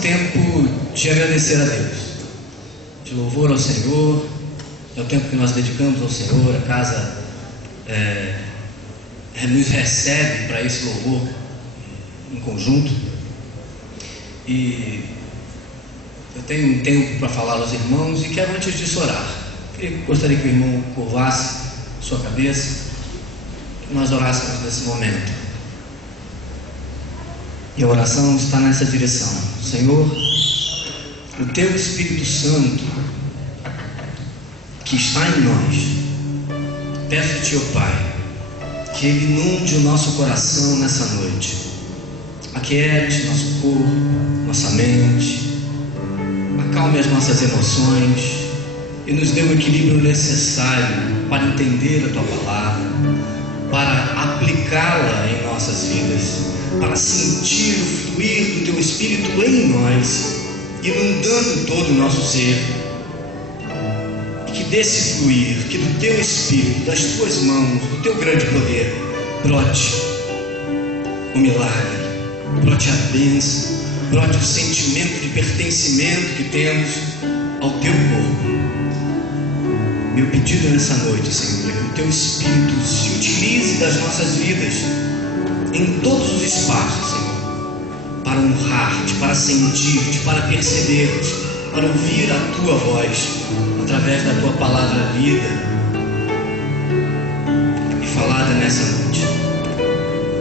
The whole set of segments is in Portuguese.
tempo de agradecer a Deus, de louvor ao Senhor. É o tempo que nós dedicamos ao Senhor. A casa nos recebe para esse louvor em conjunto. E eu tenho um tempo para falar aos irmãos e quero antes disso orar. Gostaria que o irmão curvasse sua cabeça, que nós orássemos nesse momento. E a oração está nessa direção. Senhor, o Teu Espírito Santo que está em nós, peço-te, ó Pai, que Ele inunde o nosso coração nessa noite, aquiete nosso corpo, nossa mente, acalme as nossas emoções e nos dê o equilíbrio necessário para entender a Tua palavra, para aplicá-la em nossas vidas, para sentir o fluir do Teu Espírito em nós, inundando todo o nosso ser. E que desse fluir, que do Teu Espírito, das Tuas mãos, do Teu grande poder, brote o milagre, brote a bênção, brote o sentimento de pertencimento que temos ao Teu corpo. Meu pedido nessa noite, Senhor, é que o Teu Espírito se utilize das nossas vidas em todos os espaços, Senhor, para honrar-te, para sentir-te, para perceber-te, para ouvir a Tua voz através da Tua palavra vida e falada nessa noite.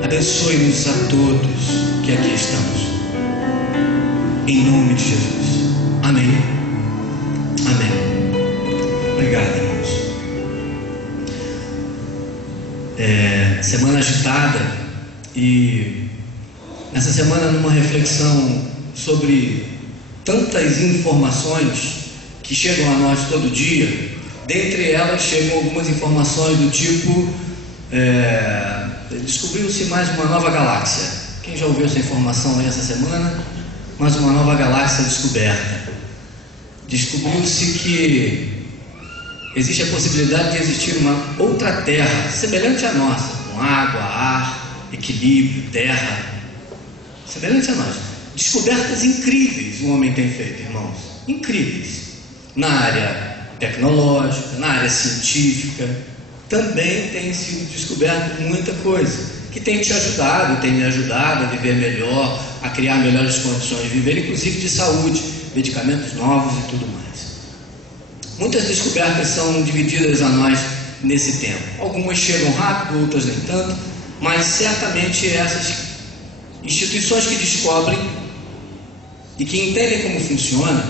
Abençoe-nos a todos que aqui estamos, em nome de Jesus. Amém. Amém. Obrigado, irmãos. Semana agitada, e nessa semana, numa reflexão sobre tantas informações que chegam a nós todo dia, dentre elas chegam algumas informações do tipo: descobriu-se mais uma nova galáxia. Quem já ouviu essa informação aí essa semana? Mais uma nova galáxia descoberta. Descobriu-se que existe a possibilidade de existir uma outra Terra semelhante à nossa, com água, ar, equilíbrio, terra, semelhante a nós. Descobertas incríveis o homem tem feito, irmãos, incríveis, na área tecnológica, na área científica. Também tem sido descoberto muita coisa que tem te ajudado, tem me ajudado a viver melhor, a criar melhores condições de viver, inclusive de saúde, medicamentos novos e tudo mais. Muitas descobertas são divididas a nós nesse tempo. Algumas chegam rápido, outras nem tanto, mas certamente essas instituições que descobrem e que entendem como funciona,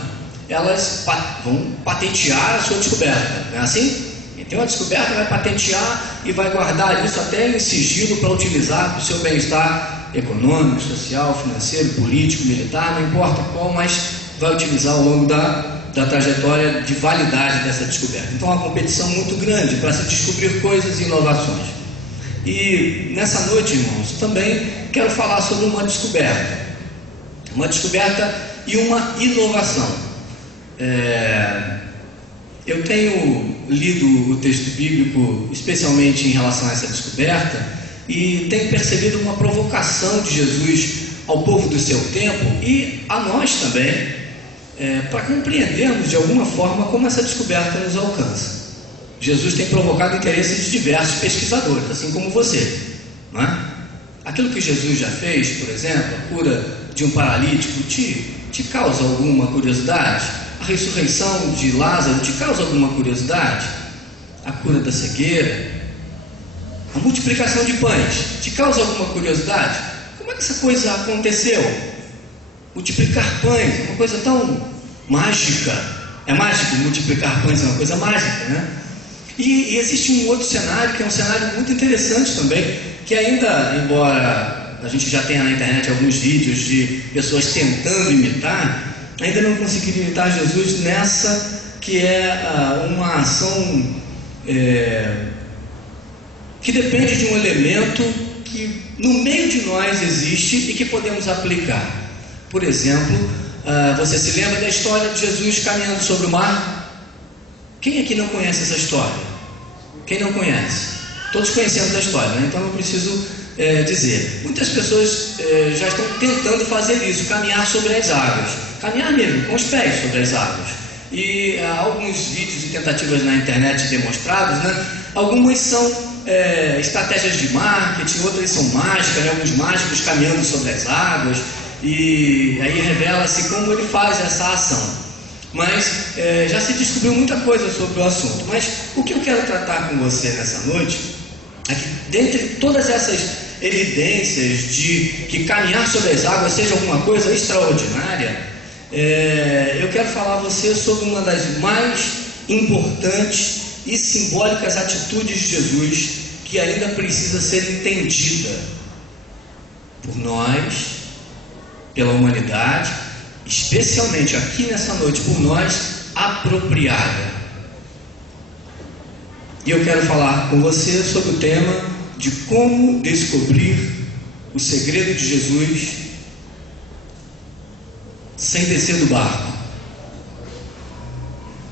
elas vão patentear a sua descoberta, não é assim? Quem tem uma descoberta vai patentear e vai guardar isso até em sigilo para utilizar para o seu bem-estar econômico, social, financeiro, político, militar, não importa qual, mas vai utilizar ao longo da trajetória de validade dessa descoberta. Então, é uma competição muito grande para se descobrir coisas e inovações. E nessa noite, irmãos, também quero falar sobre uma descoberta e uma inovação. Eu tenho lido o texto bíblico especialmente em relação a essa descoberta e tenho percebido uma provocação de Jesus ao povo do seu tempo e a nós também, para compreendermos de alguma forma como essa descoberta nos alcança. Jesus tem provocado interesse de diversos pesquisadores, assim como você, não é? Aquilo que Jesus já fez, por exemplo, a cura de um paralítico, te causa alguma curiosidade? A ressurreição de Lázaro te causa alguma curiosidade? A cura da cegueira? A multiplicação de pães te causa alguma curiosidade? Como é que essa coisa aconteceu? Multiplicar pães é uma coisa tão mágica. É mágico multiplicar pães, é uma coisa mágica, né? E existe um outro cenário, que é um cenário muito interessante também, que ainda, embora a gente já tenha na internet alguns vídeos de pessoas tentando imitar, ainda não conseguiram imitar Jesus nessa que é uma ação que depende de um elemento que no meio de nós existe e que podemos aplicar. Por exemplo, você se lembra da história de Jesus caminhando sobre o mar? Quem aqui não conhece essa história? Quem não conhece? Todos conhecemos a história, né? Então não preciso dizer. Muitas pessoas já estão tentando fazer isso, caminhar sobre as águas, caminhar mesmo, com os pés sobre as águas. E há alguns vídeos e tentativas na internet demonstrados, né? Algumas são estratégias de marketing, outras são mágicas, né? Alguns mágicos caminhando sobre as águas, e aí revela-se como ele faz essa ação. Mas já se descobriu muita coisa sobre o assunto. Mas o que eu quero tratar com você nessa noite é que, dentre todas essas evidências de que caminhar sobre as águas seja alguma coisa extraordinária, eu quero falar a você sobre uma das mais importantes e simbólicas atitudes de Jesus, que ainda precisa ser entendida por nós, pela humanidade, especialmente aqui nessa noite por nós, apropriada. E eu quero falar com você sobre o tema de como descobrir o segredo de Jesus sem descer do barco.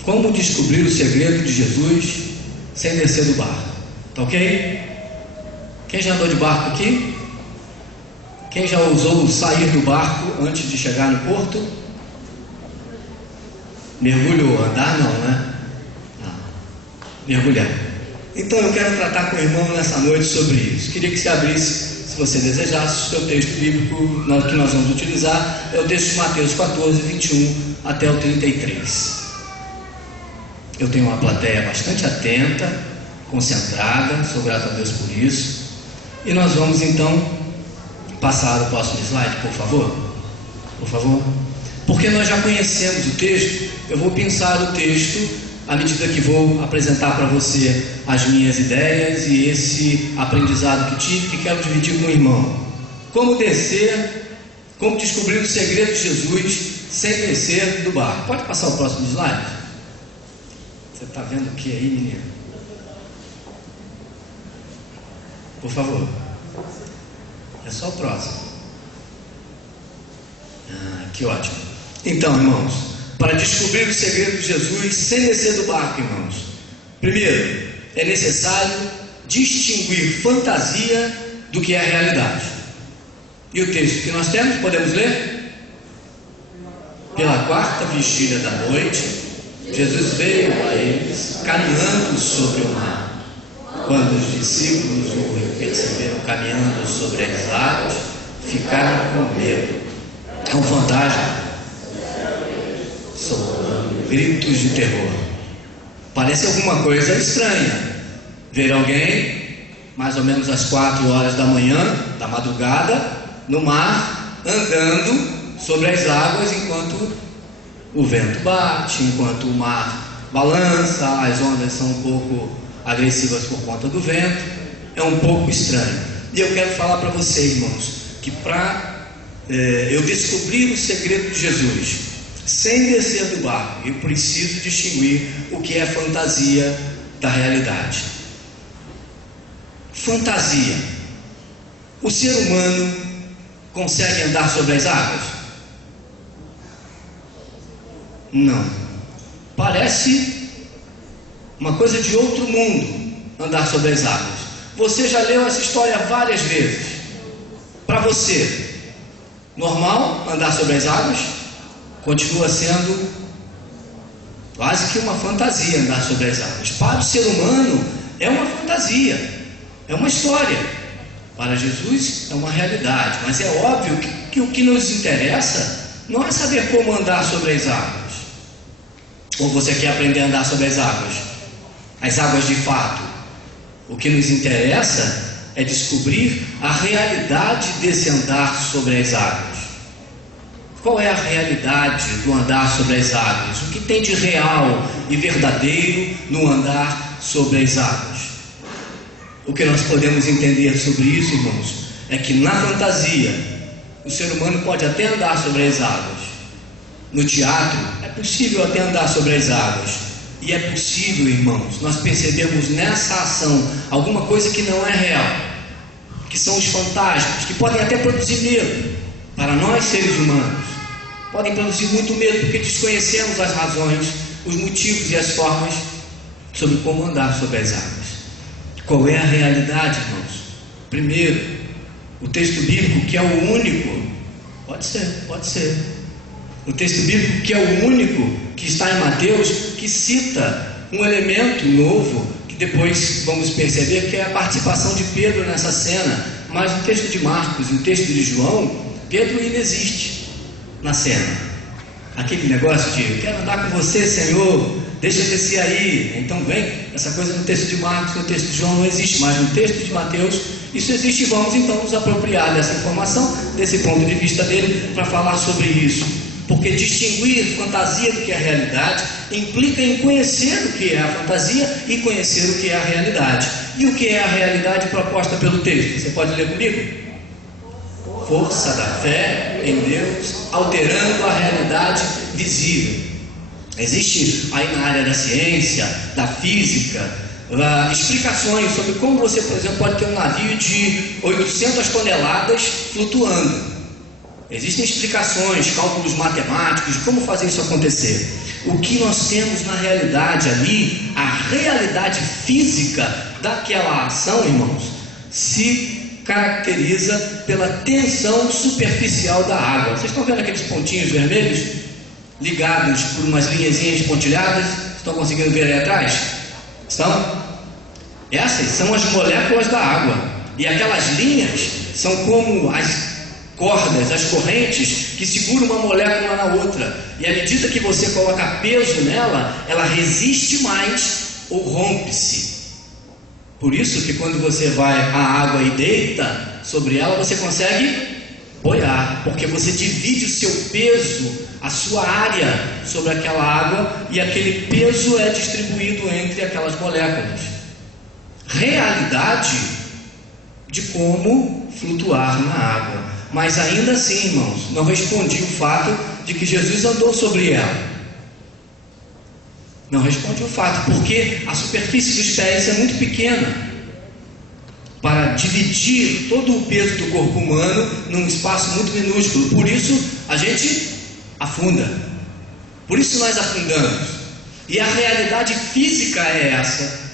Como descobrir o segredo de Jesus sem descer do barco. Tá ok? Quem já andou de barco aqui? Quem já ousou sair do barco antes de chegar no porto? Mergulhou, andar não, né? Não. Mergulhar. Então eu quero tratar com o irmão nessa noite sobre isso. Queria que você abrisse, se você desejasse, o seu texto bíblico que nós vamos utilizar é o texto de Mateus 14, 21 até o 33. Eu tenho uma plateia bastante atenta, concentrada, sou grato a Deus por isso. E nós vamos então passar o próximo slide, por favor. Por favor. Porque nós já conhecemos o texto, eu vou pensar o texto à medida que vou apresentar para você as minhas ideias e esse aprendizado que tive, que quero dividir com o irmão. Como descobrir o segredo de Jesus sem descer do barco. Pode passar o próximo slide? Você está vendo o que aí, menino? Por favor. É só o próximo. Que ótimo. Então, irmãos, para descobrir o segredo de Jesus sem descer do barco, irmãos, primeiro, é necessário distinguir fantasia do que é a realidade. E o texto que nós temos, podemos ler? Pela quarta vigília da noite, Jesus veio a eles caminhando sobre o mar. Quando os discípulos o perceberam caminhando sobre as águas, ficaram com medo. É um fantasma, soltando gritos de terror. Parece alguma coisa estranha ver alguém, mais ou menos às 4 horas da manhã, da madrugada, no mar, andando sobre as águas enquanto o vento bate, enquanto o mar balança, as ondas são um pouco agressivas por conta do vento. É um pouco estranho. E eu quero falar para vocês, irmãos, que para eu descobrir o segredo de Jesus sem descer do barco, eu preciso distinguir o que é fantasia da realidade. Fantasia. O ser humano consegue andar sobre as águas? Não. Parece uma coisa de outro mundo andar sobre as águas. Você já leu essa história várias vezes. Para você, normal andar sobre as águas? Continua sendo quase que uma fantasia andar sobre as águas. Para o ser humano é uma fantasia, é uma história. Para Jesus é uma realidade. Mas é óbvio que o que nos interessa não é saber como andar sobre as águas. Ou você quer aprender a andar sobre as águas de fato. O que nos interessa é descobrir a realidade desse andar sobre as águas. Qual é a realidade do andar sobre as águas? O que tem de real e verdadeiro no andar sobre as águas? O que nós podemos entender sobre isso, irmãos, é que na fantasia o ser humano pode até andar sobre as águas. No teatro é possível até andar sobre as águas. E é possível, irmãos, nós percebemos nessa ação alguma coisa que não é real, que são os fantasmas, que podem até produzir medo para nós seres humanos. Podem produzir muito medo porque desconhecemos as razões, os motivos e as formas sobre como andar sobre as águas. Qual é a realidade, irmãos? Primeiro, O texto bíblico que é o único, pode ser. O texto bíblico que é o único que está em Mateus, que cita um elemento novo, que depois vamos perceber que é a participação de Pedro nessa cena. Mas no texto de Marcos e no texto de João, Pedro inexiste na cena. Aquele negócio de, eu quero andar com você, Senhor, deixa eu descer aí. Então vem, essa coisa no texto de Marcos, no texto de João não existe, mas no texto de Mateus isso existe. E vamos então nos apropriar dessa informação, desse ponto de vista dele, para falar sobre isso. Porque distinguir fantasia do que é a realidade implica em conhecer o que é a fantasia e conhecer o que é a realidade. E o que é a realidade proposta pelo texto? Você pode ler comigo? Força da fé em Deus, alterando a realidade visível. Existe aí na área da ciência, da física, explicações sobre como você, por exemplo, pode ter um navio de 800 toneladas flutuando. Existem explicações, cálculos matemáticos de como fazer isso acontecer. O que nós temos na realidade ali, a realidade física daquela ação, irmãos, se caracteriza pela tensão superficial da água. Vocês estão vendo aqueles pontinhos vermelhos ligados por umas linhazinhas pontilhadas? Estão conseguindo ver aí atrás? Estão? Essas são as moléculas da água. E aquelas linhas são como as cordas, as correntes que seguram uma molécula na outra. E à medida que você coloca peso nela, ela resiste mais ou rompe-se. Por isso que quando você vai à água e deita sobre ela, você consegue boiar, porque você divide o seu peso, a sua área sobre aquela água, e aquele peso é distribuído entre aquelas moléculas. Realidade de como flutuar na água. Mas ainda assim, irmãos, não respondi o fato de que Jesus andou sobre ela. Não responde o fato, porque a superfície dos pés é muito pequena para dividir todo o peso do corpo humano num espaço muito minúsculo. Por isso a gente afunda. Por isso nós afundamos. E a realidade física é essa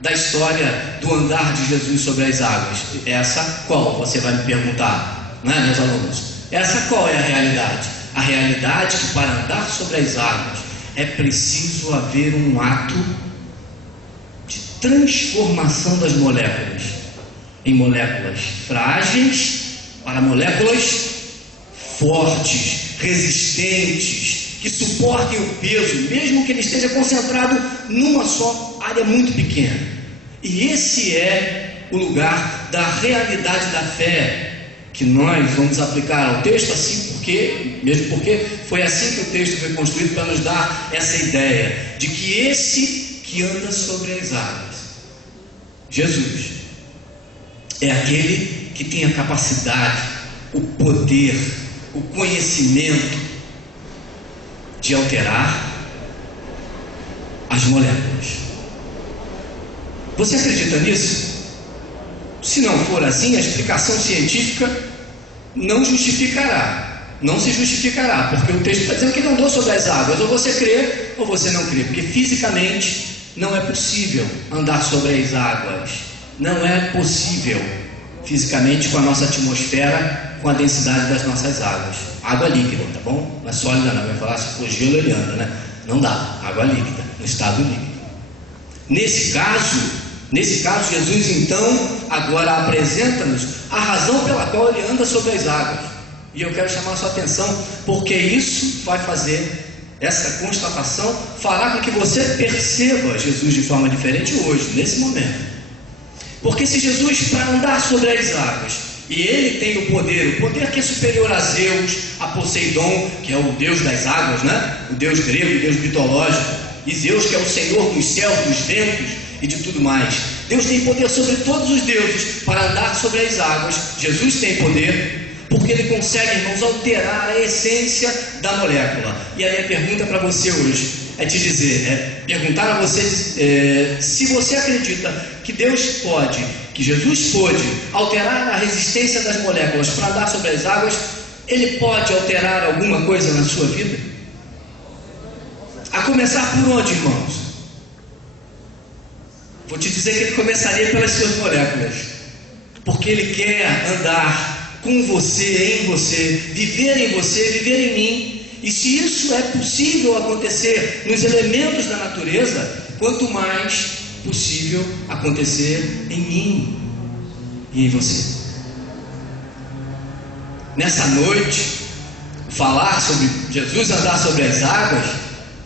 da história do andar de Jesus sobre as águas. Essa qual? Você vai me perguntar. Não é, meus alunos? Essa qual é a realidade? A realidade que para andar sobre as águas é preciso haver um ato de transformação das moléculas em moléculas frágeis para moléculas fortes, resistentes, que suportem o peso, mesmo que ele esteja concentrado numa só área muito pequena. E esse é o lugar da realidade da fé que nós vamos aplicar ao texto, mesmo porque foi assim que o texto foi construído, para nos dar essa ideia de que esse que anda sobre as águas, Jesus, é aquele que tem a capacidade, o poder, o conhecimento de alterar as moléculas. Você acredita nisso? Se não for assim, a explicação científica não se justificará, porque o texto está dizendo que ele andou sobre as águas. Ou você crê, ou você não crê, porque fisicamente não é possível andar sobre as águas. Não é possível fisicamente com a nossa atmosfera, com a densidade das nossas águas. Água líquida, tá bom? Não é sólida não, vai falar se for gelo ele anda, né? Não dá, água líquida, no estado líquido. Nesse caso, Jesus então agora apresenta-nos a razão pela qual ele anda sobre as águas. E eu quero chamar a sua atenção, porque isso vai fazer, essa constatação fará com que você perceba Jesus de forma diferente hoje, nesse momento. Porque se Jesus, para andar sobre as águas, e ele tem o poder que é superior a Zeus, a Poseidon, que é o deus das águas, né? O deus grego, o deus mitológico, e Zeus, que é o senhor dos céus, dos ventos e de tudo mais. Deus tem poder sobre todos os deuses para andar sobre as águas. Jesus tem poder porque ele consegue, irmãos, alterar a essência da molécula. E aí a pergunta para você hoje é te dizer, perguntar a você se você acredita que Deus pode, que Jesus pôde alterar a resistência das moléculas para andar sobre as águas. Ele pode alterar alguma coisa na sua vida? A começar por onde, irmãos? Vou te dizer que ele começaria pelas suas moléculas. porque Ele quer andar com você, em você, viver em mim. E se isso é possível acontecer nos elementos da natureza, quanto mais possível acontecer em mim e em você. Nessa noite, falar sobre Jesus andar sobre as águas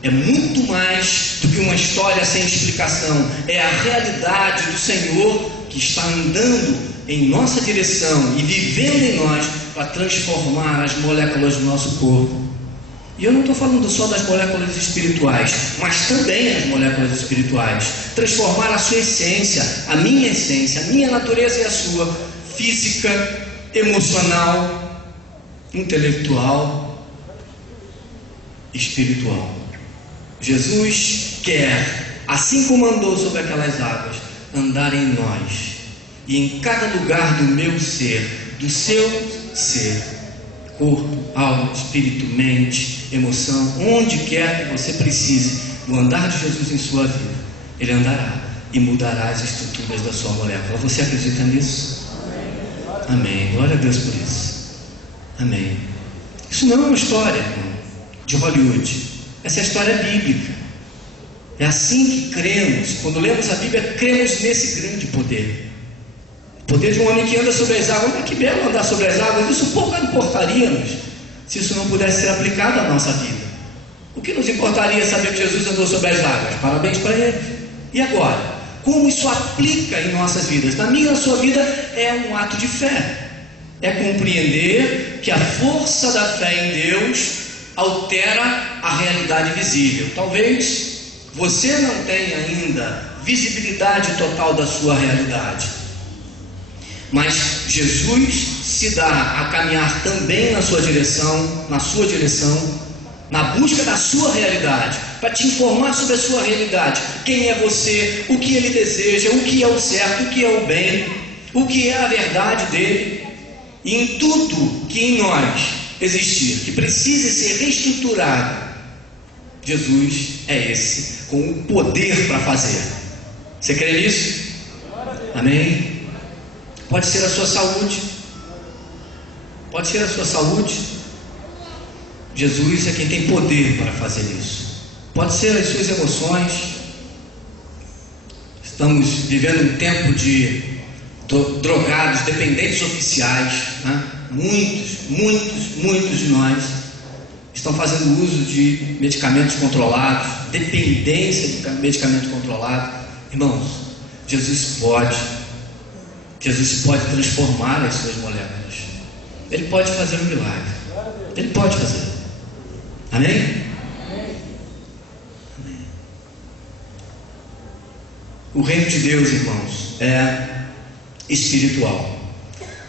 é muito mais do que uma história sem explicação. É a realidade do Senhor que está andando em nossa direção e vivendo em nós para transformar as moléculas do nosso corpo. E eu não estou falando só das moléculas espirituais, mas também as moléculas espirituais. Transformar a sua essência, a minha natureza e a sua, física, emocional, intelectual, espiritual. Jesus quer, assim como andou sobre aquelas águas, andar em nós. E em cada lugar do meu ser, do seu ser, corpo, alma, espírito, mente, emoção, onde quer que você precise do andar de Jesus em sua vida, Ele andará e mudará as estruturas da sua molécula. Você acredita nisso? Amém. Glória a Deus por isso. Amém. Isso não é uma história de Hollywood. Essa é a história bíblica. É assim que cremos. Quando lemos a Bíblia, cremos nesse grande poder. O poder de um homem que anda sobre as águas. Mas que belo andar sobre as águas. Isso pouco importaria-nos se isso não pudesse ser aplicado à nossa vida. O que nos importaria saber que Jesus andou sobre as águas? Parabéns para Ele. E agora? Como isso aplica em nossas vidas? Na minha e na sua vida é um ato de fé. É compreender que a força da fé em Deus altera a realidade visível. Talvez você não tenha ainda visibilidade total da sua realidade, mas Jesus se dá a caminhar também na sua direção, na busca da sua realidade, para te informar sobre a sua realidade, quem é você, o que Ele deseja, o que é o certo, o que é o bem, o que é a verdade dele. E em tudo que em nós existir, que precise ser reestruturado, Jesus é esse, com o poder para fazer. Você crê nisso? Amém? Pode ser a sua saúde. Pode ser a sua saúde. Jesus é quem tem poder para fazer isso. Pode ser as suas emoções. Estamos vivendo um tempo de drogados, dependentes oficiais, né? Muitos de nós estão fazendo uso de medicamentos controlados, dependência de medicamento controlado. Irmãos, Jesus pode transformar as suas moléculas. Ele pode fazer um milagre. Ele pode fazer. Amém? Amém. O reino de Deus, irmãos, é espiritual.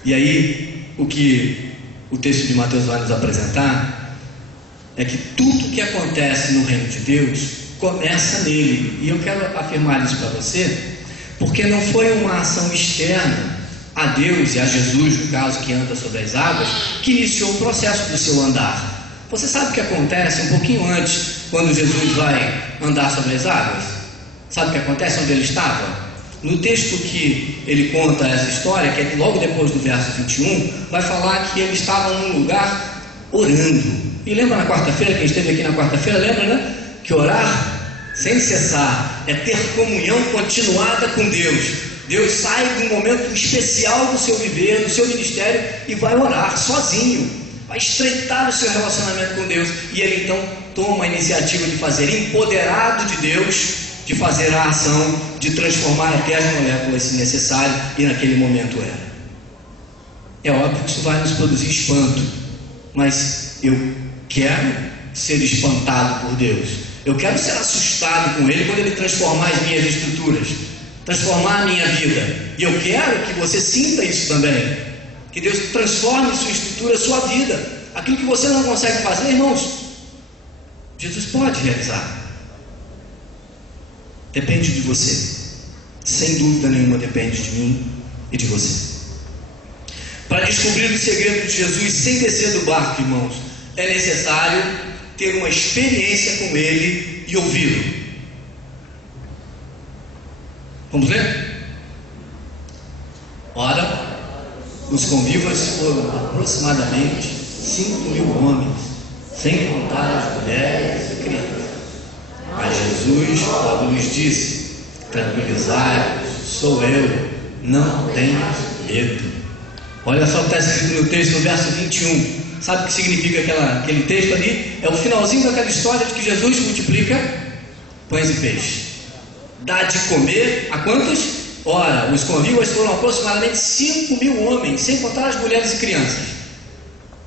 E aí, o que o texto de Mateus vai nos apresentar é que tudo que acontece no reino de Deus começa nele. E eu quero afirmar isso para você, porque não foi uma ação externa a Deus e a Jesus, no caso, que anda sobre as águas, que iniciou o processo do seu andar. Você sabe o que acontece um pouquinho antes, quando Jesus vai andar sobre as águas? Sabe o que acontece onde ele estava? No texto que ele conta essa história, que é logo depois do verso 21, vai falar que ele estava num lugar orando. E lembra na quarta-feira, quem esteve aqui na quarta-feira, lembra, né? Que orar sem cessar é ter comunhão continuada com Deus. Deus sai de um momento especial do seu viver, do seu ministério, e vai orar sozinho, vai estreitar o seu relacionamento com Deus. E ele então toma a iniciativa de fazer, empoderado de Deus, de fazer a ação de transformar até as moléculas se necessário, e naquele momento era. É óbvio que isso vai nos produzir espanto, mas eu quero ser espantado por Deus. Eu quero ser assustado com Ele quando Ele transformar as minhas estruturas, transformar a minha vida. E eu quero que você sinta isso também, que Deus transforme sua estrutura, sua vida. Aquilo que você não consegue fazer, irmãos, Jesus pode realizar. Depende de você. Sem dúvida nenhuma depende de mim e de você. Para descobrir o segredo de Jesus sem descer do barco, irmãos, é necessário ter uma experiência com Ele e ouvi-lo. Vamos ler? Ora, Os convivas foram aproximadamente 5.000 homens, sem contar as mulheres e crianças. Mas Jesus logo nos disse: tranquilizai-vos, sou eu, não tenhas medo. Olha só o que está escrito no texto, no verso 21. Sabe o que significa aquele texto ali? É o finalzinho daquela história de que Jesus multiplica pães e peixes. Dá de comer a quantos? Ora, os convivas foram aproximadamente 5.000 homens, sem contar as mulheres e crianças.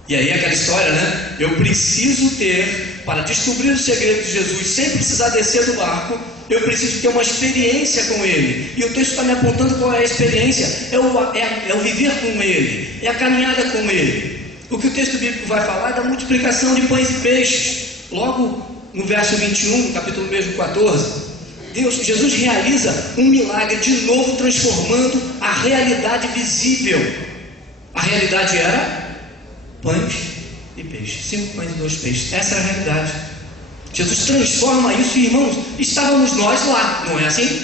E aí aquela história, né? Eu preciso ter, para descobrir o segredo de Jesus, sem precisar descer do barco, eu preciso ter uma experiência com Ele. E o texto está me apontando qual é a experiência. É o viver com Ele, é a caminhada com Ele. O que o texto bíblico vai falar é da multiplicação de pães e peixes. Logo no verso 21, no capítulo mesmo 14, Jesus realiza um milagre de novo, transformando a realidade visível. A realidade era pães e peixes, 5 pães e 2 peixes. Essa é a realidade. Jesus transforma isso, e irmãos, estávamos nós lá, não é assim?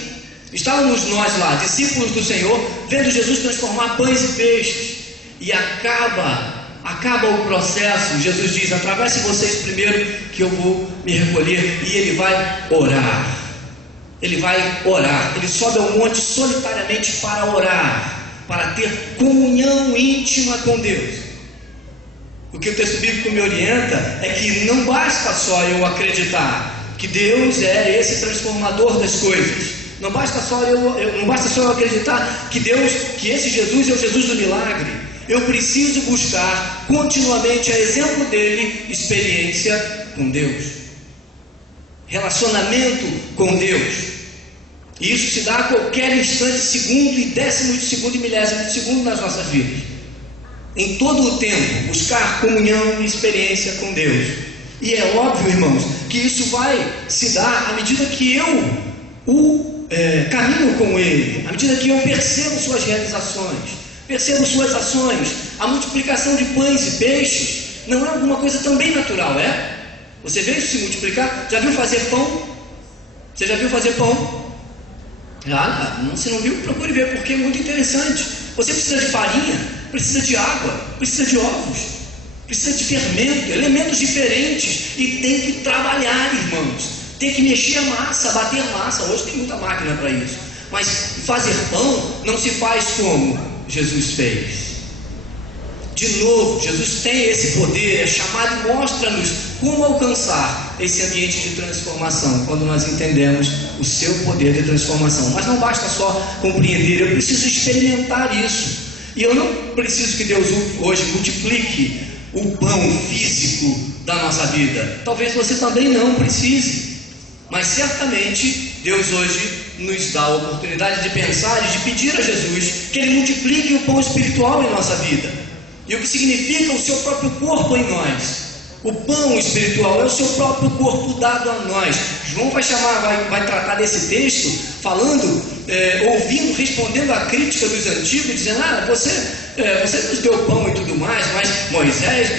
Estávamos nós lá, discípulos do Senhor, vendo Jesus transformar pães e peixes. E acaba o processo. Jesus diz: atravesse vocês primeiro, que eu vou me recolher. E ele vai orar. Ele vai orar. Ele sobe ao monte solitariamente para orar, para ter comunhão íntima com Deus. O que o texto bíblico me orienta é que não basta só eu acreditar que Deus é esse transformador das coisas. Não basta só eu acreditar que esse Jesus é o Jesus do milagre. Eu preciso buscar continuamente, a exemplo dele, experiência com Deus, relacionamento com Deus. E isso se dá a qualquer instante, segundo e décimo de segundo e milésimo de segundo nas nossas vidas. Em todo o tempo, buscar comunhão e experiência com Deus. E é óbvio, irmãos, que isso vai se dar à medida que eu caminho com Ele, à medida que eu percebo suas realizações, percebo suas ações. A multiplicação de pães e peixes não é alguma coisa também natural, é? Você vê isso se multiplicar? Já viu fazer pão? Você já viu fazer pão? Se não viu, procure ver, porque é muito interessante. Você precisa de farinha, precisa de água, precisa de ovos, precisa de fermento, elementos diferentes, e tem que trabalhar, irmãos. Tem que mexer a massa, bater a massa. Hoje tem muita máquina para isso. Mas fazer pão não se faz como Jesus fez. De novo, Jesus tem esse poder, é chamado e mostra-nos como alcançar esse ambiente de transformação, quando nós entendemos o seu poder de transformação. Mas não basta só compreender, eu preciso experimentar isso. E eu não preciso que Deus hoje multiplique o pão físico da nossa vida. Talvez você também não precise. Mas certamente Deus hoje nos dá a oportunidade de pensar e de pedir a Jesus que Ele multiplique o pão espiritual em nossa vida. E o que significa o seu próprio corpo em nós. O pão espiritual é o seu próprio corpo dado a nós. João vai tratar desse texto falando, ouvindo, respondendo à crítica dos antigos, dizendo: você nos deu pão e tudo mais, mas Moisés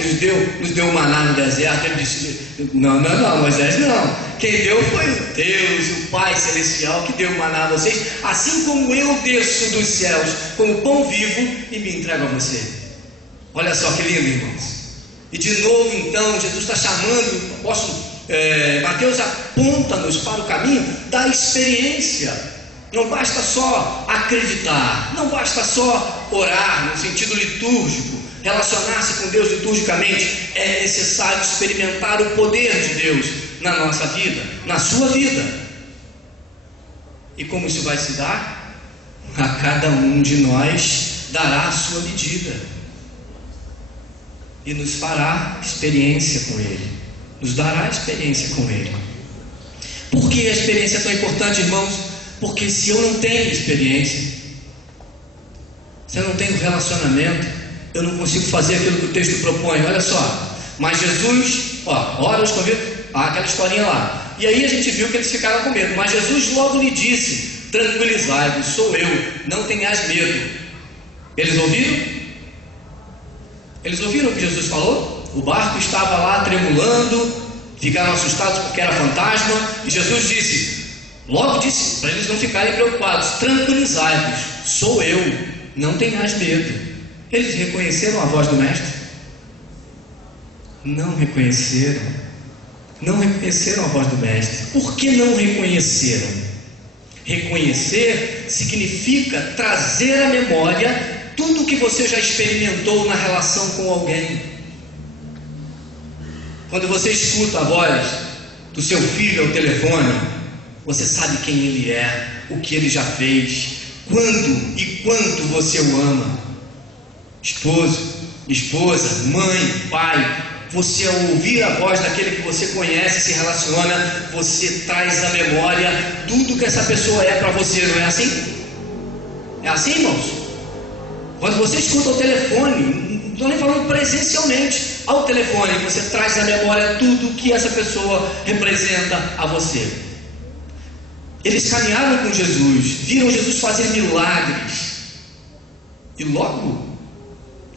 nos deu maná no deserto. Ele disse: não, Moisés não. Quem deu foi o Deus, o Pai Celestial, que deu maná a vocês, assim como eu desço dos céus como pão vivo e me entrego a você. Olha só que lindo, irmãos. E de novo, então, Jesus está chamando, o apóstolo Mateus aponta-nos para o caminho da experiência. Não basta só acreditar, não basta só orar no sentido litúrgico, relacionar-se com Deus liturgicamente. É necessário experimentar o poder de Deus na nossa vida, na sua vida. E como isso vai se dar? A cada um de nós dará a sua medida e nos fará experiência com Ele, nos dará experiência com Ele. Por que a experiência é tão importante, irmãos? Porque se eu não tenho experiência, se eu não tenho relacionamento, eu não consigo fazer aquilo que o texto propõe. Olha só, mas Jesus, ora os convido, aquela historinha lá, e aí a gente viu que eles ficaram com medo, mas Jesus logo lhe disse: tranquilizai-vos, sou eu, não tenhais medo. Eles ouviram? Eles ouviram o que Jesus falou? O barco estava lá tremulando, ficaram assustados porque era fantasma, e Jesus logo disse para eles não ficarem preocupados: tranquilizai-vos, sou eu, não tenhais medo. Eles reconheceram a voz do Mestre? Não reconheceram. Não reconheceram a voz do Mestre. Por que não reconheceram? Reconhecer significa trazer à memória tudo o que você já experimentou na relação com alguém. Quando você escuta a voz do seu filho ao telefone, você sabe quem ele é, o que ele já fez, quando e quanto você o ama. Esposo, esposa, mãe, pai, você ao ouvir a voz daquele que você conhece, se relaciona, você traz à memória tudo que essa pessoa é para você, não é assim? É assim, irmãos? Quando você escuta o telefone, não estou nem falando presencialmente, ao telefone, você traz à memória tudo que essa pessoa representa a você. Eles caminharam com Jesus, viram Jesus fazer milagres, e logo,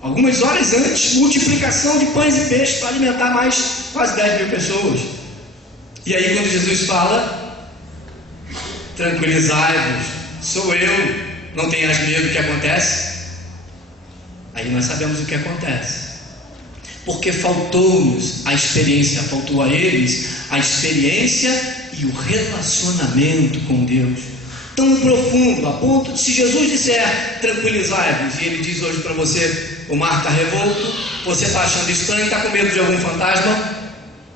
algumas horas antes, multiplicação de pães e peixes para alimentar mais quase 10 mil pessoas. E aí quando Jesus fala, tranquilizai-vos, sou eu, não tenhas medo, o que acontece? Aí nós sabemos o que acontece. Porque faltou-nos a experiência, faltou a eles a experiência e o relacionamento com Deus. Tão profundo, a ponto de, se Jesus disser, tranquilizai-vos, e Ele diz hoje para você, o mar está revolto, você está achando estranho, está com medo de algum fantasma,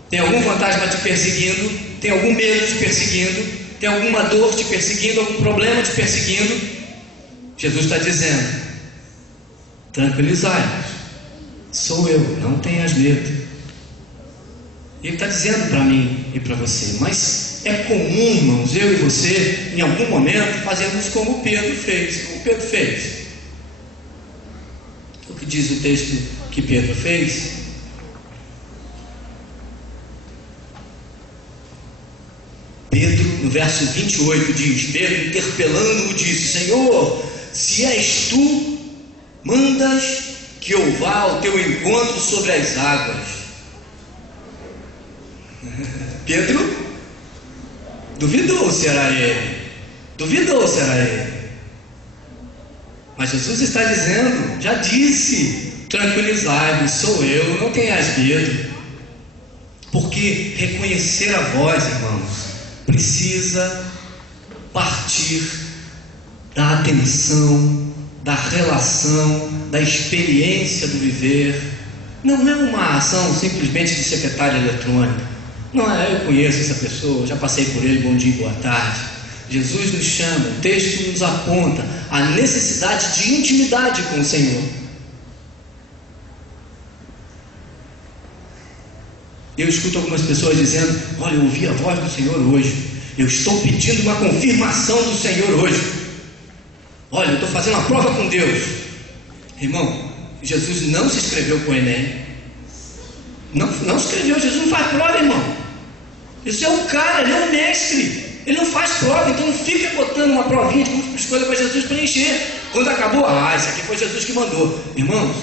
tem algum fantasma te perseguindo, tem algum medo te perseguindo, tem alguma dor te perseguindo, algum problema te perseguindo, Jesus está dizendo, tranquilizai-vos, sou eu, não tenhas medo. E Ele está dizendo para mim e para você, mas é comum, irmãos, eu e você, em algum momento, fazermos como Pedro fez. Como Pedro fez. O que diz o texto que Pedro fez? Pedro, no verso 28, diz, Pedro, interpelando-o, disse, Senhor, se és tu, mandas que eu vá ao teu encontro sobre as águas. Pedro duvidou se era ele, mas Jesus está dizendo, já disse, tranquilizai-vos, sou eu, não tenhas medo. Porque reconhecer a voz, irmãos, precisa partir da atenção, da relação, da experiência do viver. Não é uma ação simplesmente de secretária eletrônica. Não é, eu conheço essa pessoa, já passei por ele, bom dia, boa tarde. Jesus nos chama, o texto nos aponta a necessidade de intimidade com o Senhor. Eu escuto algumas pessoas dizendo, olha, eu ouvi a voz do Senhor hoje, eu estou pedindo uma confirmação do Senhor hoje, olha, eu estou fazendo uma prova com Deus. Irmão, Jesus não se inscreveu com o Enem, não escreveu, Jesus não faz prova, irmão. Isso é um cara, ele é um mestre, ele não faz prova, então não fica botando uma provinha de múltipla escolha para Jesus preencher. Quando acabou, isso aqui foi Jesus que mandou. Irmãos,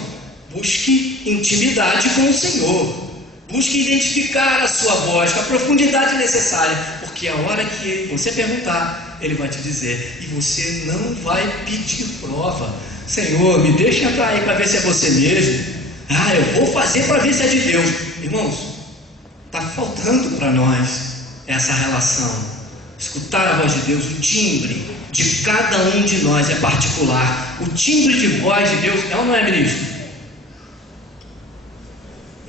busque intimidade com o Senhor, busque identificar a sua voz com a profundidade necessária, porque a hora que você perguntar, Ele vai te dizer, e você não vai pedir prova. Senhor, me deixa entrar aí para ver se é você mesmo. Eu vou fazer para ver se é de Deus. Irmãos, está faltando para nós essa relação. Escutar a voz de Deus, o timbre de cada um de nós é particular. O timbre de voz de Deus é ou não é, ministro?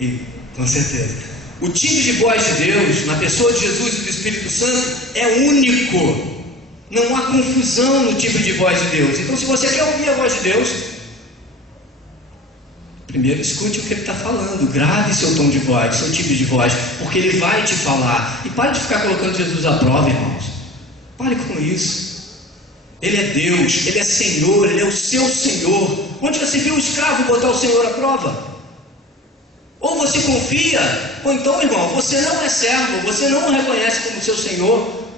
E, com certeza. O timbre de voz de Deus, na pessoa de Jesus e do Espírito Santo, é único. Não há confusão no timbre de voz de Deus. Então, se você quer ouvir a voz de Deus, primeiro escute o que Ele está falando, grave seu tom de voz, seu timbre de voz, porque Ele vai te falar. E pare de ficar colocando Jesus à prova, irmãos. Pare com isso. Ele é Deus, Ele é Senhor, Ele é o seu Senhor. Onde você viu o escravo botar o Senhor à prova? Ou você confia, ou então, irmão, você não é servo, você não o reconhece como seu Senhor.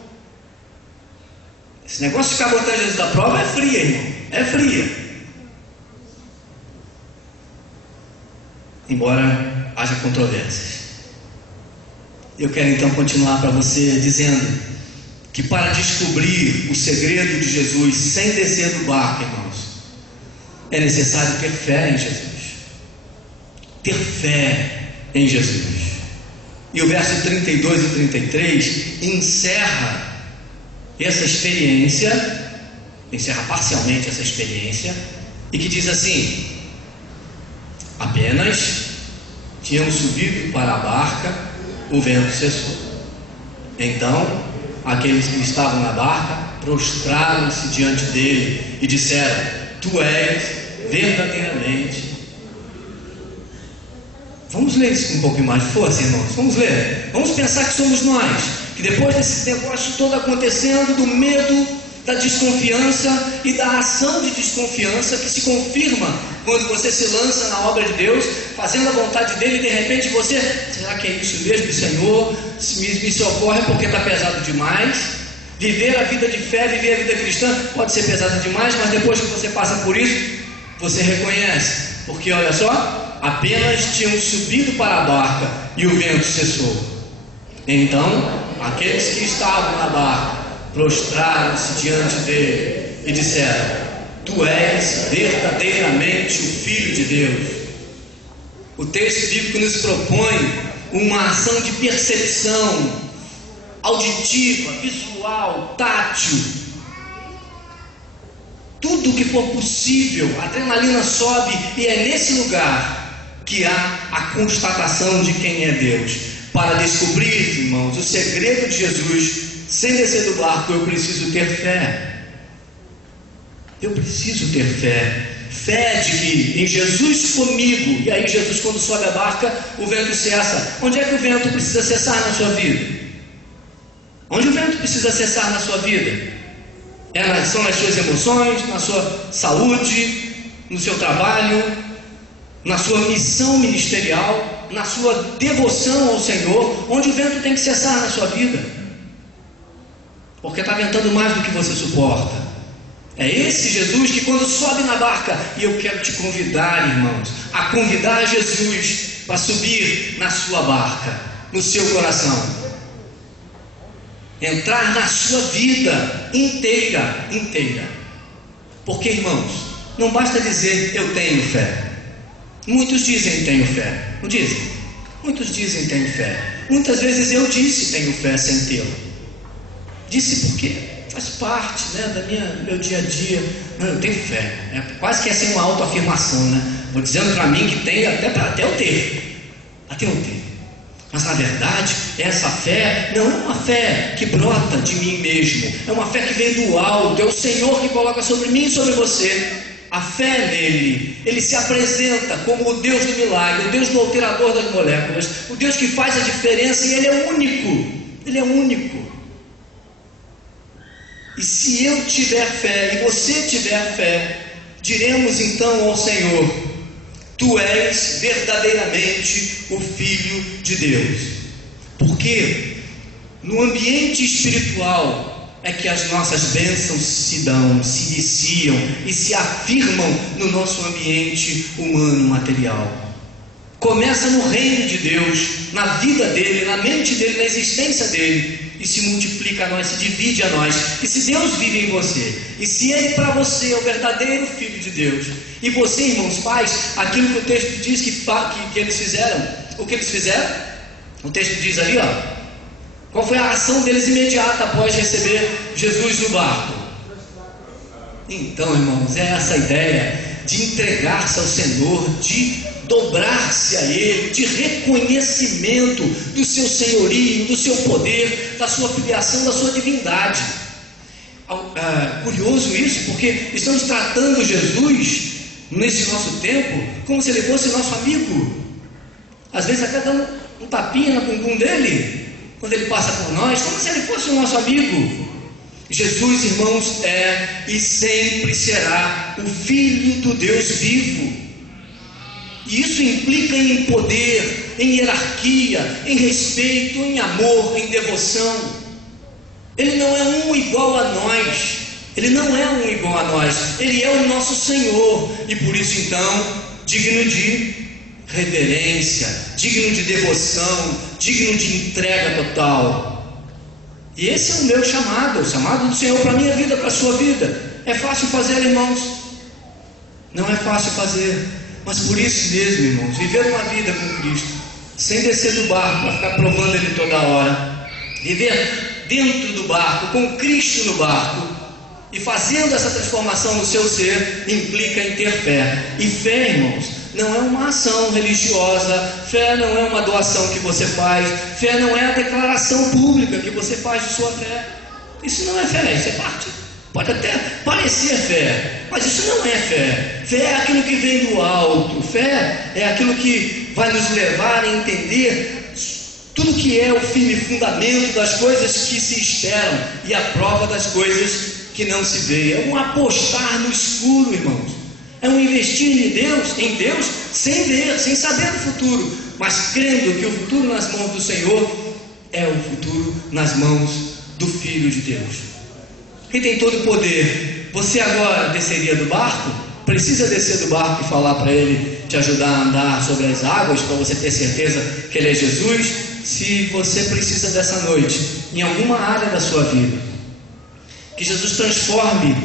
Esse negócio de ficar botando Jesus à prova é fria, irmão, é fria. Embora haja controvérsias. Eu quero então continuar para você dizendo que para descobrir o segredo de Jesus sem descer do barco, irmãos, é necessário ter fé em Jesus. Ter fé em Jesus. E o verso 32 e 33 encerra essa experiência, encerra parcialmente essa experiência, e que diz assim: apenas tinham subido para a barca, o vento cessou. Então, aqueles que estavam na barca prostraram-se diante dele e disseram: tu és verdadeiramente. Vamos ler isso com um pouquinho mais de força, irmãos. Vamos ler. Vamos pensar que somos nós, que depois desse negócio todo acontecendo, do medo, da desconfiança e da ação de desconfiança que se confirma quando você se lança na obra de Deus, fazendo a vontade dele, e de repente você: será que é isso mesmo, Senhor? Me socorre, porque está pesado demais. Viver a vida de fé, viver a vida cristã pode ser pesado demais, mas depois que você passa por isso, você reconhece, porque olha só, apenas tinham subido para a barca e o vento cessou. Então aqueles que estavam na barca prostraram-se diante dele e disseram: tu és verdadeiramente o Filho de Deus. O texto bíblico nos propõe uma ação de percepção auditiva, visual, tátil, tudo que for possível. A adrenalina sobe, e é nesse lugar que há a constatação de quem é Deus. Para descobrir, irmãos, o segredo de Jesus, sem descer do barco, eu preciso ter fé. Eu preciso ter fé. Fé de que em Jesus comigo, e aí Jesus, quando sobe a barca, o vento cessa. Onde é que o vento precisa cessar na sua vida? Onde o vento precisa cessar na sua vida? São nas suas emoções, na sua saúde, no seu trabalho, na sua missão ministerial, na sua devoção ao Senhor. Onde o vento tem que cessar na sua vida? Porque está ventando mais do que você suporta. É esse Jesus que, quando sobe na barca, e eu quero te convidar, irmãos, a convidar Jesus para subir na sua barca, no seu coração, entrar na sua vida inteira. Porque, irmãos, não basta dizer eu tenho fé. Muitos dizem tenho fé, não dizem? Muitos dizem tenho fé. Muitas vezes eu disse tenho fé sem tê-la. Disse porque faz parte, do meu dia a dia. Não, eu tenho fé. É quase que assim uma autoafirmação, né? Vou dizendo para mim que tenho até eu ter. Até eu ter. Mas na verdade, essa fé não é uma fé que brota de mim mesmo. É uma fé que vem do alto. É o Senhor que coloca sobre mim e sobre você. A fé nele, ele se apresenta como o Deus do milagre, o Deus do alterador das moléculas, o Deus que faz a diferença, e ele é único. Ele é único. E se eu tiver fé e você tiver fé, diremos então ao Senhor: tu és verdadeiramente o Filho de Deus. Porque no ambiente espiritual é que as nossas bênçãos se dão, se iniciam e se afirmam no nosso ambiente humano material. Começa no reino de Deus, na vida dele, na mente dele, na existência dele, e se multiplica a nós, se divide a nós. E se Deus vive em você, e se ele para você é o verdadeiro Filho de Deus, e você, irmãos pais, aquilo que o texto diz que eles fizeram, o que eles fizeram? O texto diz ali, qual foi a ação deles imediata após receber Jesus no barco? Então, irmãos, é essa ideia de entregar-se ao Senhor, de dobrar-se a Ele, de reconhecimento do seu senhorio, do seu poder, da sua filiação, da sua divindade. Curioso isso, porque estamos tratando Jesus nesse nosso tempo como se ele fosse nosso amigo, às vezes até dando um tapinha na bumbum dele quando ele passa por nós, como se ele fosse o nosso amigo. Jesus, irmãos, é e sempre será o Filho do Deus vivo. E isso implica em poder, em hierarquia, em respeito, em amor, em devoção. Ele não é um igual a nós. Ele não é um igual a nós. Ele é o nosso Senhor. E por isso, então, digno de reverência, digno de devoção, digno de entrega total. E esse é o meu chamado, o chamado do Senhor para a minha vida, para a sua vida. É fácil fazer, irmãos? Não é fácil fazer, mas por isso mesmo, irmãos, viver uma vida com Cristo, sem descer do barco para ficar provando Ele toda hora, viver dentro do barco, com Cristo no barco, e fazendo essa transformação no seu ser, implica em ter fé. E fé, irmãos, não é uma ação religiosa, fé não é uma doação que você faz, fé não é a declaração pública que você faz de sua fé. Isso não é fé, isso é parte. Pode até parecer fé, mas isso não é fé. Fé é aquilo que vem do alto. Fé é aquilo que vai nos levar a entender tudo que é o firme fundamento das coisas que se esperam e a prova das coisas que não se vê. É um apostar no escuro, irmãos. É um investir em Deus, sem ver, sem saber do futuro, mas crendo que o futuro nas mãos do Senhor é o futuro nas mãos do Filho de Deus. Quem tem todo o poder. Você agora desceria do barco? Precisa descer do barco e falar para Ele te ajudar a andar sobre as águas, para você ter certeza que Ele é Jesus? Se você precisa dessa noite, em alguma área da sua vida, que Jesus transforme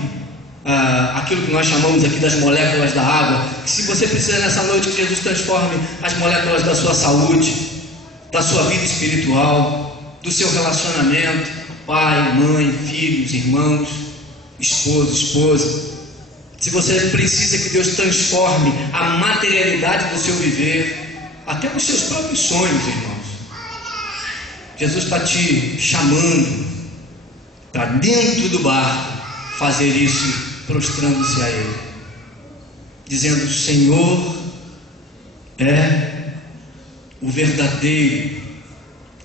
aquilo que nós chamamos aqui das moléculas da água, que se você precisa nessa noite que Jesus transforme as moléculas da sua saúde, da sua vida espiritual, do seu relacionamento, pai, mãe, filhos, irmãos, esposo, esposa. Se você precisa que Deus transforme a materialidade do seu viver, até os seus próprios sonhos, irmãos, Jesus está te chamando para dentro do barco fazer isso, prostrando-se a Ele, dizendo: o Senhor é o verdadeiro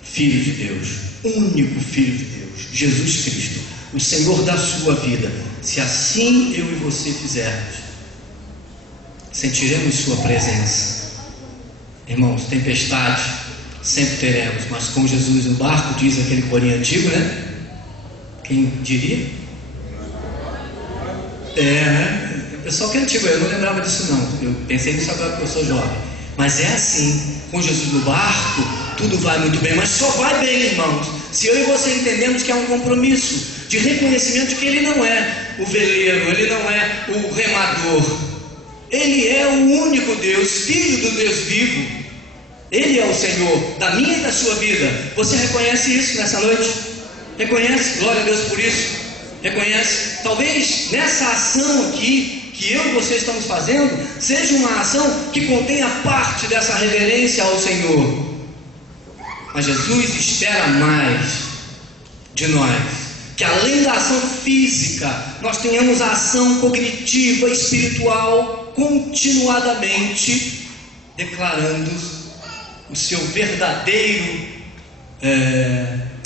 Filho de Deus, único Filho de Deus, Jesus Cristo, o Senhor da sua vida. Se assim eu e você fizermos, sentiremos sua presença. Irmãos, tempestade sempre teremos, mas com Jesus no barco, diz aquele corinho antigo, né? Quem diria? Né? O pessoal que é antigo, eu não lembrava disso não. Eu pensei nisso agora porque eu sou jovem. Mas é assim, com Jesus no barco, tudo vai muito bem, mas só vai bem, irmãos, se eu e você entendemos que é um compromisso de reconhecimento de que Ele não é o veleiro, Ele não é o remador, Ele é o único Deus, Filho do Deus vivo. Ele é o Senhor da minha e da sua vida. Você reconhece isso nessa noite? Reconhece? Glória a Deus por isso. Reconhece? Talvez nessa ação aqui que eu e você estamos fazendo seja uma ação que contenha parte dessa reverência ao Senhor. Mas Jesus espera mais de nós, que além da ação física, nós tenhamos a ação cognitiva, espiritual, continuadamente declarando o seu verdadeiro,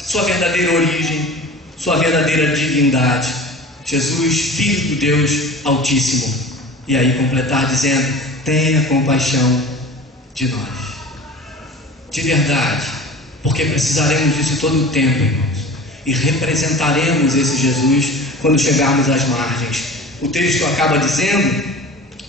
sua verdadeira origem, sua verdadeira divindade. Jesus, Filho do Deus Altíssimo. E aí completar dizendo: tenha compaixão de nós. De verdade, porque precisaremos disso todo o tempo, irmãos, e representaremos esse Jesus quando chegarmos às margens. O texto acaba dizendo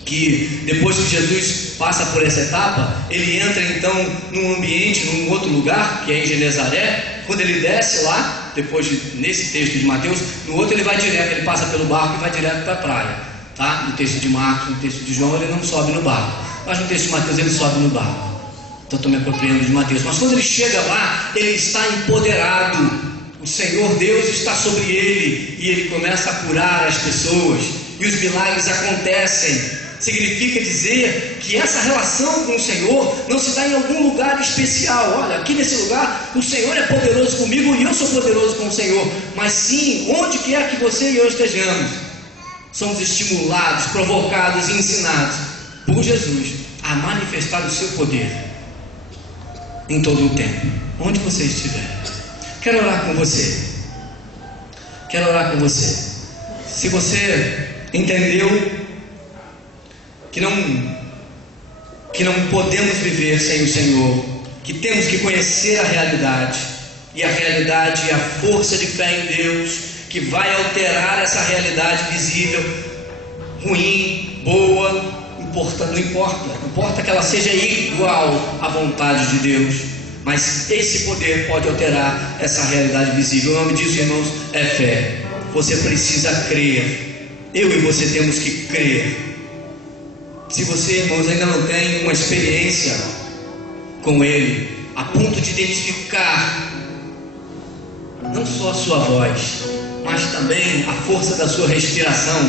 que depois que Jesus passa por essa etapa, ele entra então num ambiente, num outro lugar, que é em Genezaré. Quando ele desce lá, nesse texto de Mateus, no outro ele vai direto, ele passa pelo barco e vai direto para a praia, tá? No texto de Marcos, no texto de João, ele não sobe no barco, mas no texto de Mateus ele sobe no barco. Então estou me apropriando de Mateus. Mas quando ele chega lá, ele está empoderado. O Senhor Deus está sobre ele e ele começa a curar as pessoas e os milagres acontecem. Significa dizer que essa relação com o Senhor não se dá em algum lugar especial. Olha, aqui nesse lugar o Senhor é poderoso comigo e eu sou poderoso com o Senhor. Mas sim, onde quer que você e eu estejamos, somos estimulados, provocados e ensinados por Jesus a manifestar o seu poder em todo o tempo, onde você estiver. Quero orar com você. Quero orar com você. Se você entendeu que não podemos viver sem o Senhor, que temos que conhecer a realidade, e a realidade é a força de fé em Deus, que vai alterar essa realidade visível, ruim, boa, não importa que ela seja igual à vontade de Deus, mas esse poder pode alterar essa realidade visível. O nome disso, irmãos, é fé. Você precisa crer. Eu e você temos que crer Se você, irmãos, ainda não tem uma experiência com Ele, a ponto de identificar não só a sua voz, mas também a força da sua respiração,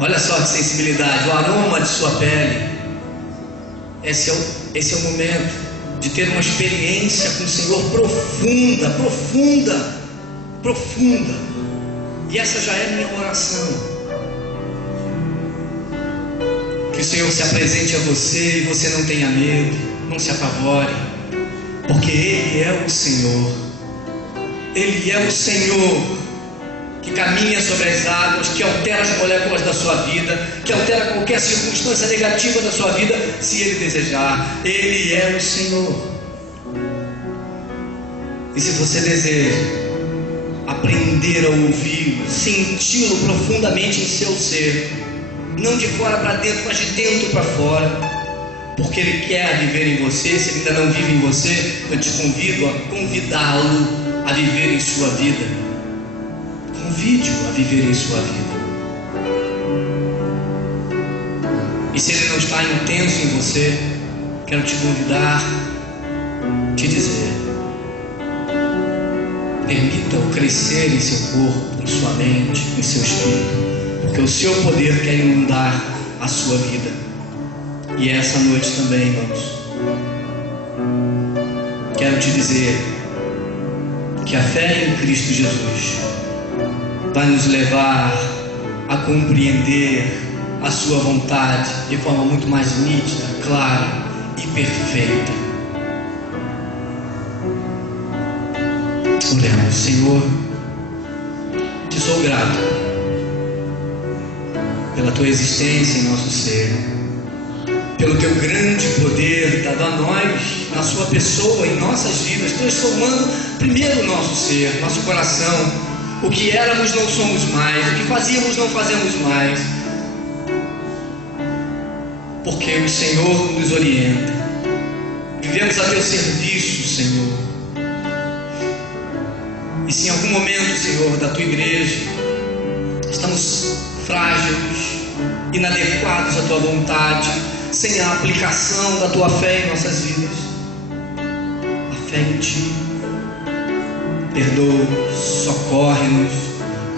olha só que sensibilidade, o aroma de sua pele, esse é o momento de ter uma experiência com o Senhor profunda, profunda, profunda. E essa já é minha oração. Que o Senhor se apresente a você e você não tenha medo, não se apavore, porque Ele é o Senhor. Ele é o Senhor que caminha sobre as águas, que altera as moléculas da sua vida, que altera qualquer circunstância negativa da sua vida, se Ele desejar. Ele é o Senhor. E se você deseja aprender a ouvi-lo, senti-lo profundamente em seu ser, não de fora para dentro, mas de dentro para fora, porque Ele quer viver em você. Se Ele ainda não vive em você, eu te convido a convidá-lo a viver em sua vida. Convide-o a viver em sua vida. E se Ele não está intenso em você, quero te convidar, te dizer: permita-o crescer em seu corpo, em sua mente, em seu espírito, porque o seu poder quer inundar a sua vida. E essa noite também, irmãos, quero te dizer que a fé em Cristo Jesus vai nos levar a compreender a sua vontade de forma muito mais nítida, clara e perfeita. Oremos. Senhor, te sou grato pela tua existência em nosso ser, pelo teu grande poder dado a nós, na sua pessoa, em nossas vidas, transformando primeiro o nosso ser, nosso coração. O que éramos não somos mais, o que fazíamos não fazemos mais, porque o Senhor nos orienta. Vivemos a teu serviço, Senhor. E se em algum momento, Senhor, da tua igreja estamos frágeis, inadequados à tua vontade, sem a aplicação da tua fé em nossas vidas, a fé em ti, perdoa-nos, socorre-nos,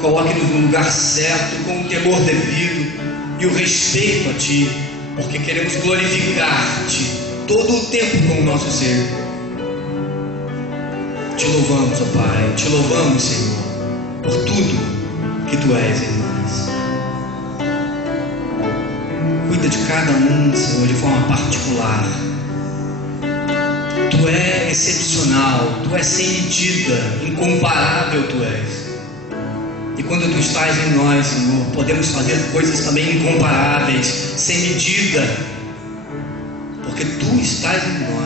coloque-nos no lugar certo, com o temor devido e o respeito a ti, porque queremos glorificar-te todo o tempo com o nosso ser. Te louvamos, ó Pai, te louvamos, Senhor, por tudo que tu és em nós. Cuida de cada um, Senhor, de forma particular. Tu és excepcional, tu és sem medida, incomparável tu és. E quando tu estás em nós, Senhor, podemos fazer coisas também incomparáveis, sem medida, porque tu estás em nós.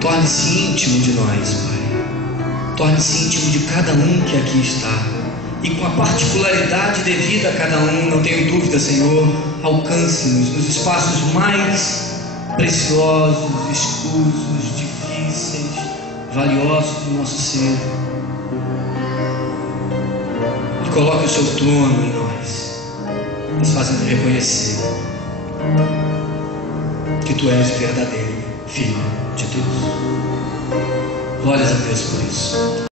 Torne-se íntimo de nós, Pai. Torne-se íntimo de cada um que aqui está. E com a particularidade devida a cada um, não tenho dúvida, Senhor, alcance-nos nos espaços mais preciosos, escusos, difíceis, valiosos do nosso ser. E coloque o seu trono em nós, nos fazendo reconhecer que tu és o verdadeiro Filho de Deus. Glórias a Deus por isso.